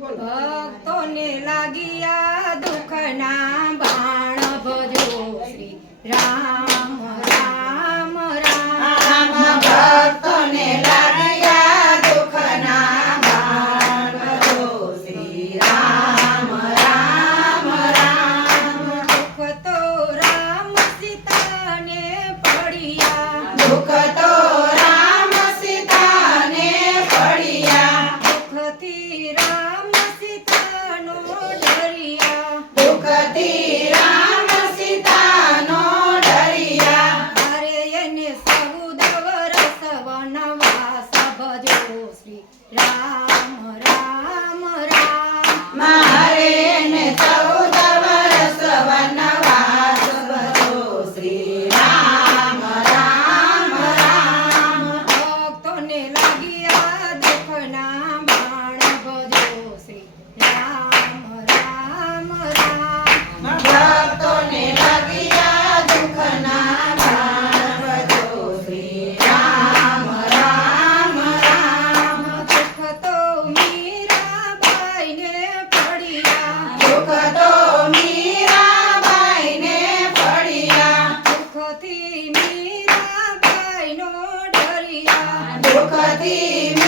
ભક્તોને લાગ્યા દુખના બાણ ભજો શ્રી રામ. Vladimir.